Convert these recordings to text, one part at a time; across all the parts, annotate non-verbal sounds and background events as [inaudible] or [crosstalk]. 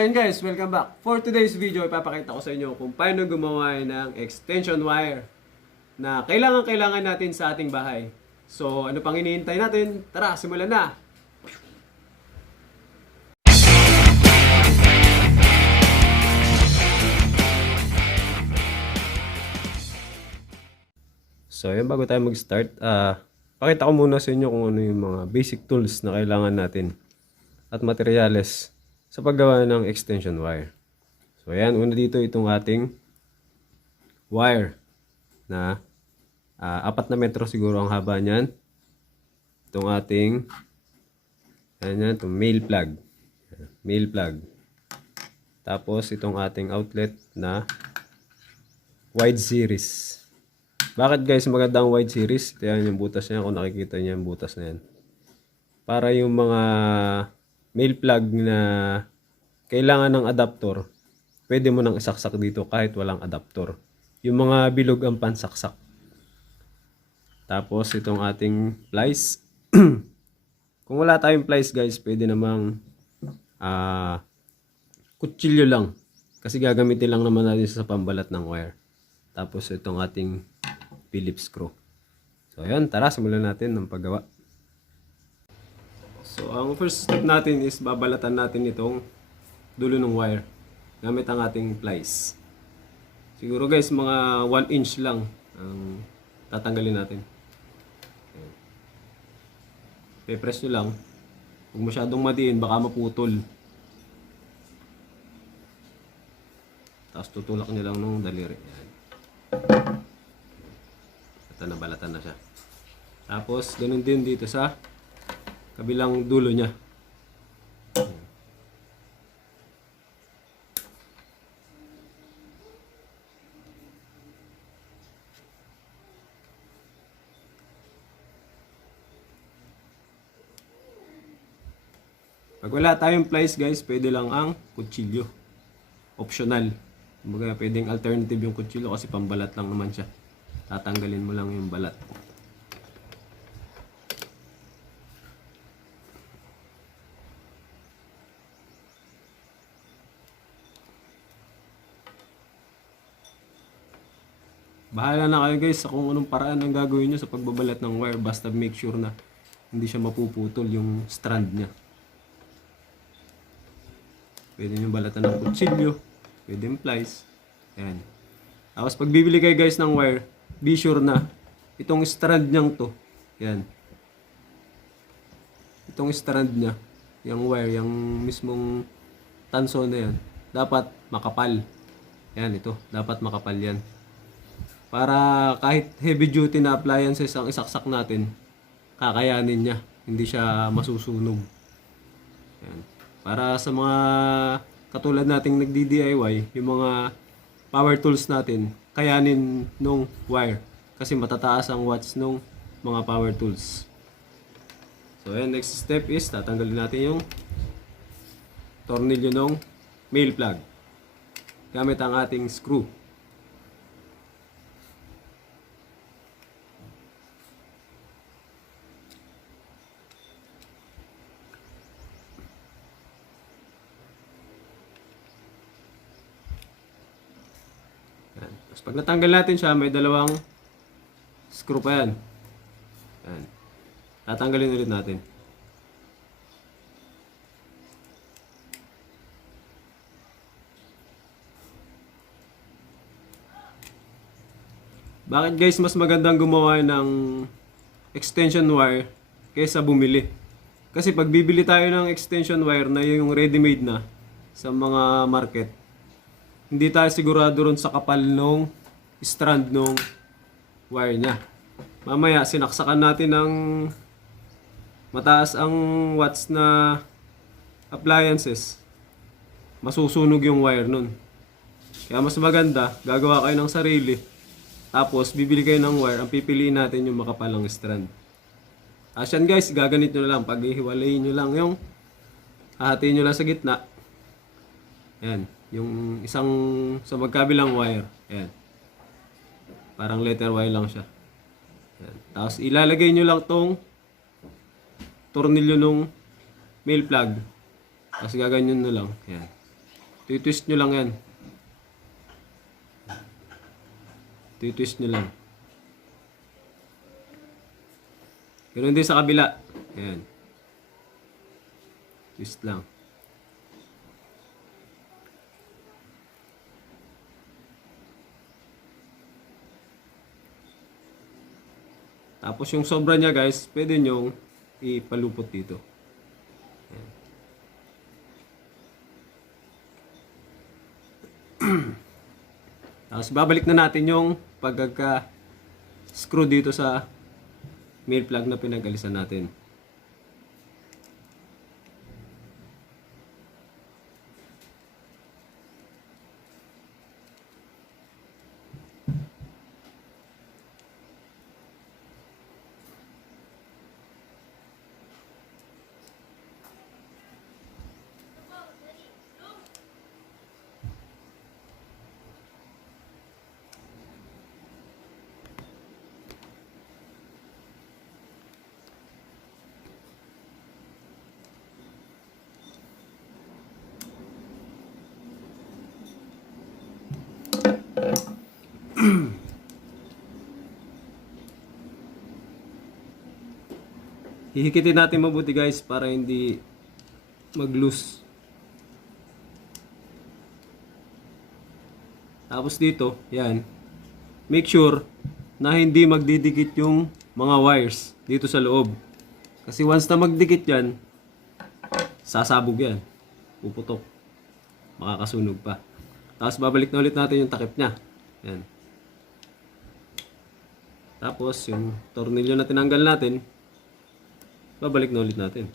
So guys, welcome back. For today's video, ipapakita ko sa inyo kung paano gumawa ng extension wire na kailangan-kailangan natin sa ating bahay. So ano pang iniintay natin? Tara, simulan na! So yun, bago tayo mag-start, ah pakita ko muna sa inyo kung ano yung mga basic tools na kailangan natin at materyales sa paggawa ng extension wire. So ayan, una dito itong ating wire na ah, apat na metro siguro ang haba niyan. Itong ating ayan yan, itong male plug. Male plug. Tapos itong ating outlet na wide series. Bakit guys maganda ang wide series? Ito yan yung butas niya. Kung nakikita niyo yung butas na yan. Para yung mga male plug na kailangan ng adaptor, pwede mo nang isaksak dito kahit walang adaptor. Yung mga bilog ang pansaksak. Tapos itong ating plies. [clears throat] Kung wala tayong plies guys, pwede namang ah kutsilyo lang. Kasi gagamitin lang naman natin sa pambalat ng wire. Tapos itong ating Phillips screw. So ayan, tara simulan natin ng paggawa. So ang first step natin is babalatan natin itong dulo ng wire gamit ang ating plies. Siguro guys mga 1 inch lang ang tatanggalin natin. Pe-press nyo lang. Huwag masyadong madiin, baka maputol. Tapos tutulak nyo lang nung daliri. Ayan. Ito nabalatan na siya. Tapos ganun din dito sa kabilang dulo niya. Pag wala tayong plies guys, pwede lang ang kutsilyo. Optional. Kumbaga pwedeng alternative yung kutsilyo kasi pambalat lang naman siya. Tatanggalin mo lang yung balat. Bahala na kayo guys sa kung anong paraan ang gagawin nyo sa pagbabalat ng wire. Basta make sure na hindi siya mapuputol yung strand niya. Pwede nyo balatan ng kutsilyo. Pwede yung plies. Ayan. Tapos pag kayo guys ng wire, be sure na itong strand niyang to. Yan. Itong strand niya, yung wire, yung mismong tanso na yan, dapat makapal. Yan, ito. Dapat makapal yan. Para kahit heavy duty na appliances ang isaksak natin, kakayanin niya. Hindi siya masusunog. Yan. Para sa mga katulad nating nagdi-DIY, yung mga power tools natin, kayanin nung wire. Kasi matataas ang watts nung mga power tools. So, ayan, next step is tatanggalin natin yung tornilyo ng male plug. Gamit ang ating screw. Yan. Tapos pag natanggal natin siya, may dalawang screw pa yan. Yan. Tatanggalin ulit natin. Bakit guys mas magandang gumawa ng extension wire kaysa bumili? Kasi pag bibili tayo ng extension wire na yung ready-made na sa mga market, hindi tayo sigurado ron sa kapal nung strand nung wire niya. Mamaya sinaksakan natin ng mataas ang watts na appliances. Masusunog yung wire nun. Kaya mas maganda, gagawa kayo ng sarili. Tapos bibili kayo ng wire, ang pipiliin natin yung makapalang strand. Yan guys, gaganit nyo lang. Pag ihiwalayin nyo lang yung hahatiin nyo lang sa gitna. Yan. Yung isang sa magkabilang wire. Ayan. Parang letter Y lang siya. Ayan. Tapos ilalagay nyo lang tong tornilyo nung male plug. Tapos gaganyan na lang. Ayan. Titwist nyo lang yan. Titwist nyo lang. Ganun din sa kabila. Ayan. Twist lang. Tapos yung sobra niya guys, pwede nyong ipalupot dito. [clears throat] Tapos babalik na natin yung pagkaka screw dito sa main plug na pinagalisan natin. [clears throat] Hihikitin natin mabuti guys para hindi mag-loose. Tapos dito, yan. Make sure na hindi magdidikit yung mga wires dito sa loob. Kasi once na magdikit yan, sasabog yan. Puputok. Makakasunog pa. Tapos babalik na ulit natin yung takip niya. Yan. Tapos yung tornilyo na tinanggal natin, babalik na ulit natin.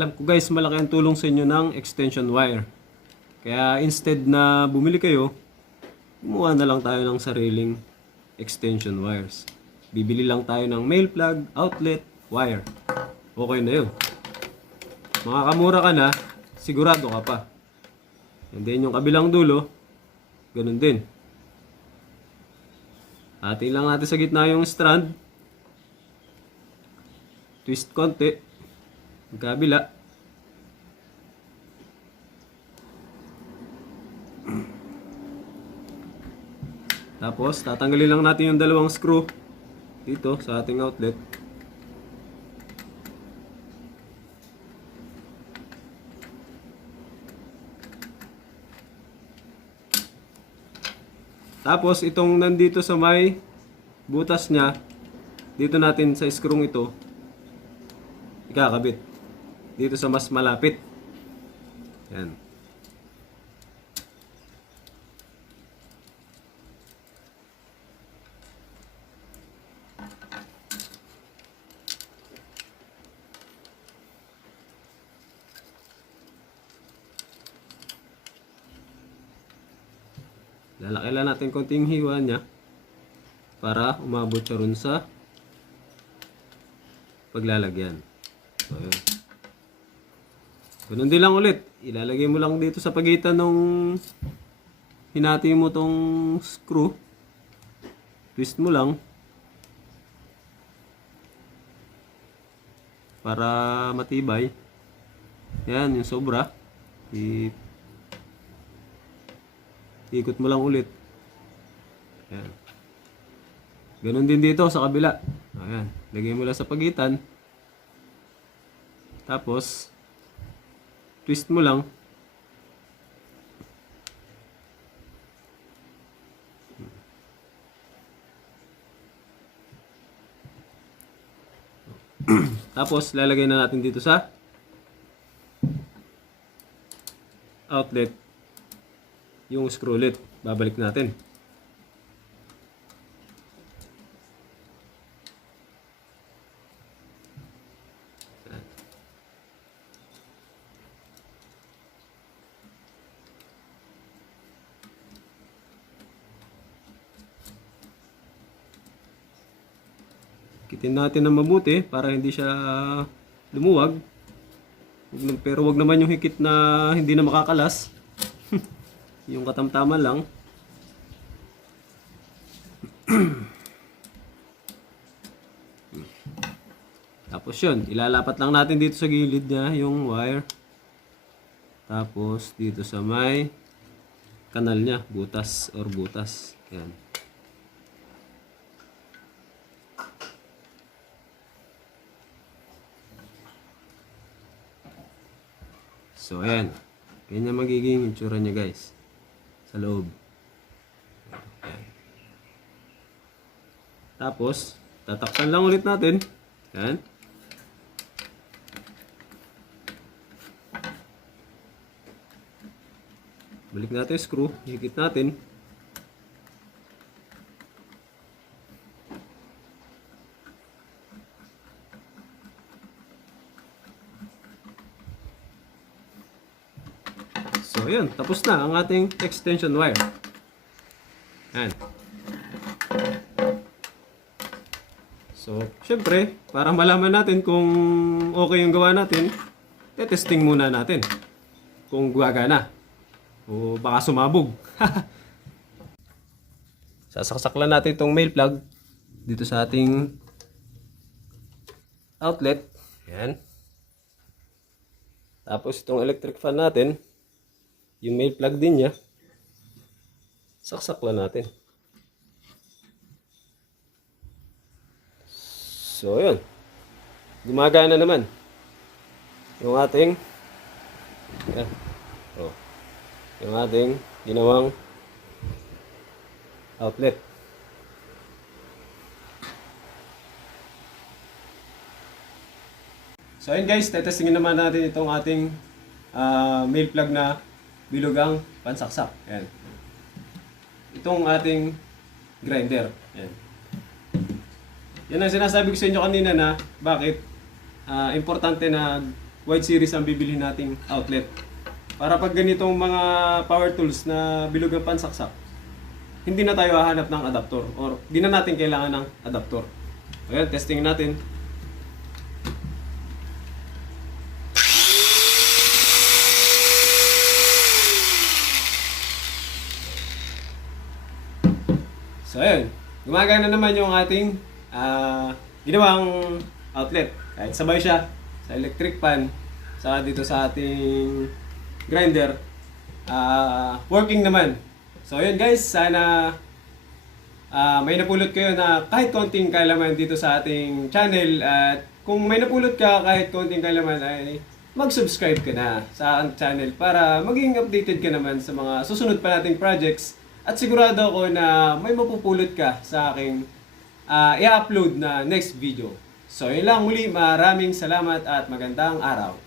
Alam ko guys, malaki ang tulong sa inyo ng extension wire. Kaya instead na bumili kayo, gumawa na lang tayo ng sariling extension wires. Bibili lang tayo ng male plug, outlet, wire. Okay na yun. Makakamura ka na, sigurado ka pa. And then yung kabilang dulo, ganun din. Atin lang natin sa gitna yung strand. Twist konti. Kabila. Tapos, tatanggalin lang natin yung dalawang screw dito sa ating outlet. Tapos, itong nandito sa may butas niya, dito natin sa screw ito, ikakabit. Dito sa mas malapit. Yan. Lalaki lang natin konting hiwa niya para umabot siya ron sa paglalagyan. So, yun. Ganun din lang ulit. Ilalagay mo lang dito sa pagitan nung hinati mo tong screw. Twist mo lang. Para matibay. Yan, yung sobra. I Ikot mo lang ulit. Ayan. Ganon din dito sa kabila. Ayan. Lagay mo lang sa pagitan. Tapos, twist mo lang. [clears throat] Tapos, lalagay na natin dito sa outlet yung screw ulit. Babalik natin. Kitin natin ng mabuti para hindi siya lumuwag. Pero wag naman yung hikit na hindi na makakalas. [laughs] yung katamtaman lang. [clears throat] Tapos yun, ilalapat lang natin dito sa gilid niya yung wire. Tapos dito sa may kanal niya, butas or butas. Yan. So ayan. Ganyan magiging itsura niya guys. Sa loob. Ayan. Tapos, tatakpan lang ulit natin. Yan. Balik natin screw, higit natin. Yun. Tapos na ang ating extension wire. Yan. So, syempre, para malaman natin kung okay yung gawa natin, testing muna natin kung gumagana. O baka sumabog. [laughs] Sasaksak lang natin itong mail plug dito sa ating outlet. Yan. Tapos itong electric fan natin, yung mail plug din niya, saksak lang natin. So, yun. Gumagana naman. Yung ating yan. Oh. Yung ating ginawang outlet. So ayun guys, tetestingin naman natin itong ating ah, mail plug na bilugang pansaksak. Ayan. Itong ating grinder. Ayan. Yan ang sinasabi ko sa inyo kanina na bakit ah, importante na wide series ang bibili nating outlet. Para pag ganitong mga power tools na bilog ang pansaksak, hindi na tayo hahanap ng adapter or di na natin kailangan ng adapter. Ayan, testing natin. So ayun, gumagana naman yung ating ah, ginawang outlet. Kahit sabay siya sa electric fan, sa dito sa ating grinder, ah, working naman. So ayun guys, sana ah, may napulot kayo na kahit konting kalaman dito sa ating channel at kung may napulot ka kahit konting kalaman ay mag-subscribe ka na sa ating channel para maging updated ka naman sa mga susunod pa nating projects at sigurado ako na may mapupulot ka sa aking ah, i-upload na next video. So yun lang muli, maraming salamat at magandang araw.